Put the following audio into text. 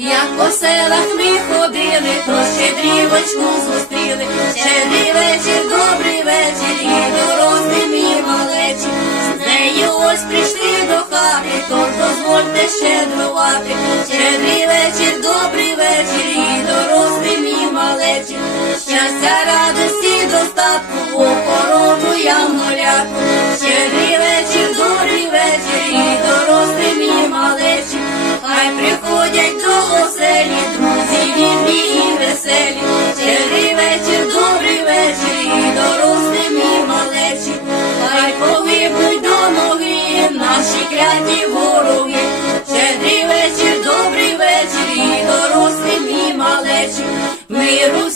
як по селах ми ходили, то щедрівочку зустріли, Щедрий вечір, добрий вечір, і дорослим, і малечі. З нею ось прийшли до хати, то дозвольте щедрувати. Щедрий вечір, добрий вечір, і дорослим, і малечі. Щастя радо. Веселі. Щедрий вечір, добрий вечір, і дорослим, і малечі. Хай погибнуть до ноги наші кляті вороги. Щедрий вечір, добрий вечір, і дорослим, і малечі. Миру